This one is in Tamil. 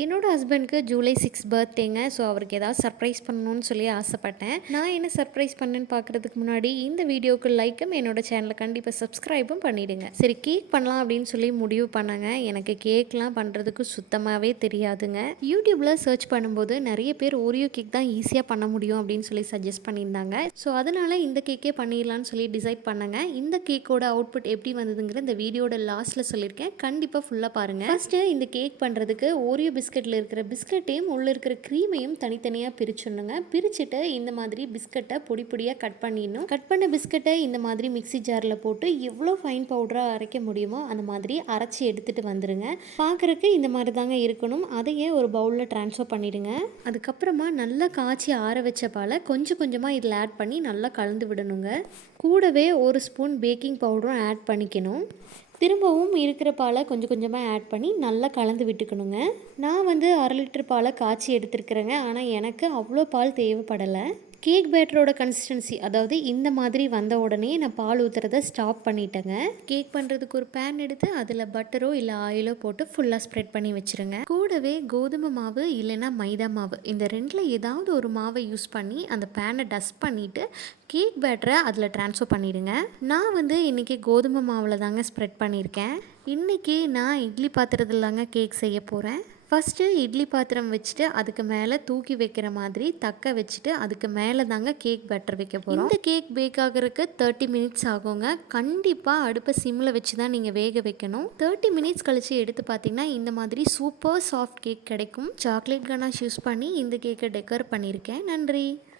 என்னோட ஹஸ்பண்ட்க்கு ஜூலை 6 பர்த்டேங்க. ஸோ அவருக்கு ஏதாவது சர்ப்ரைஸ் பண்ணணும்னு சொல்லி ஆசைப்பட்டேன். நான் என்ன சர்ப்ரைஸ் பண்ணேன்னு பார்க்குறதுக்கு முன்னாடி இந்த வீடியோக்கு லைக்கும் என்னோட சேனலை கண்டிப்பாக சப்ஸ்கிரைபும் பண்ணிவிடுங்க. சரி, கேக் பண்ணலாம் அப்படின்னு சொல்லி முடிவு பண்ணாங்க. எனக்கு கேக்லாம் பண்ணுறதுக்கு சுத்தமாகவே தெரியாதுங்க. யூடியூப்பில் சர்ச் பண்ணும்போது நிறைய பேர் ஓரியோ கேக் தான் ஈஸியாக பண்ண முடியும் அப்படின்னு சொல்லி சஜஸ்ட் பண்ணியிருந்தாங்க. ஸோ அதனால் இந்த கேக்கே பண்ணிடலான்னு சொல்லி டிசைட் பண்ணாங்க. இந்த கேக்கோட அவுட்புட் எப்படி வந்ததுங்கிற இந்த வீடியோட லாஸ்ட்டில் சொல்லியிருக்கேன். கண்டிப்பாக ஃபுல்லாக பாருங்கள். ஃபஸ்ட்டு இந்த கேக் பண்ணுறதுக்கு ஓரியோ பிஸ்கட்டில் இருக்கிற பிஸ்கட்டையும் உள்ளே இருக்கிற க்ரீமையும் தனித்தனியாக பிரிச்சுடணுங்க. பிரிச்சுட்டு இந்த மாதிரி பிஸ்கட்டை பொடி பொடியாக கட் பண்ணிடணும். கட் பண்ண பிஸ்கட்டை இந்த மாதிரி மிக்சி ஜாரில் போட்டு எவ்வளோ ஃபைன் பவுடராக அரைக்க முடியுமோ அந்த மாதிரி அரைச்சி எடுத்துகிட்டு வந்துடுங்க. பார்க்குறக்கு இந்த மாதிரி தாங்க இருக்கணும். அதையே ஒரு பவுலில் ட்ரான்ஸ்ஃபர் பண்ணிவிடுங்க. அதுக்கப்புறமா நல்லா காய்ச்சி ஆற வச்ச பாலை கொஞ்சம் கொஞ்சமாக இதில் ஆட் பண்ணி நல்லா கலந்து விடணுங்க. கூடவே ஒரு ஸ்பூன் பேக்கிங் பவுடரும் ஆட் பண்ணிக்கணும். திரும்பவும் இருக்கிற பாலை கொஞ்சம் கொஞ்சமாக ஆட் பண்ணி நல்லா கலந்து விட்டுக்கணுங்க. நான் வந்து 1/2 லிட்டர் பாலை காய்ச்சி எடுத்துருக்குறேங்க. ஆனால் எனக்கு அவ்வளோ பால் தேவைப்படலை. கேக் பேட்டரோட கன்சிஸ்டன்சி, அதாவது இந்த மாதிரி வந்த உடனே நான் பால் ஊற்றுறத ஸ்டாப் பண்ணிட்டேங்க. கேக் பண்ணுறதுக்கு ஒரு பேன் எடுத்து அதில் பட்டரோ இல்லை ஆயிலோ போட்டு ஃபுல்லாக ஸ்ப்ரெட் பண்ணி வச்சுருங்க. கூடவே கோதுமை மாவு இல்லைன்னா மைதா மாவு, இந்த ரெண்டில் ஏதாவது ஒரு மாவை யூஸ் பண்ணி அந்த பேனை டஸ்ட் பண்ணிவிட்டு கேக் பேட்டரை அதில் ட்ரான்ஸ்ஃபர் பண்ணிவிடுங்க. நான் வந்து இன்றைக்கி கோதுமை மாவில் தாங்க ஸ்ப்ரெட் பண்ணியிருக்கேன். இன்றைக்கி நான் இட்லி பாத்திரத்தில் தாங்க கேக் செய்ய போகிறேன். ஃபஸ்ட்டு இட்லி பாத்திரம் வச்சுட்டு அதுக்கு மேலே தூக்கி வைக்கிற மாதிரி தக்க வச்சுட்டு அதுக்கு மேலே தாங்க கேக் பேட்டர் வைக்க போகிறோம். இந்த கேக் பேக் ஆகிறதுக்கு 30 மினிட்ஸ் ஆகுங்க. கண்டிப்பாக அடுப்பை சிம்மில் வச்சு தான் நீங்கள் வேக வைக்கணும். 30 மினிட்ஸ் கழித்து எடுத்து பார்த்தீங்கன்னா இந்த மாதிரி சூப்பர் சாஃப்ட் கேக் கிடைக்கும். சாக்லேட் கனாஷ் யூஸ் பண்ணி இந்த கேக்கை டெக்கர் பண்ணியிருக்கேன். நன்றி.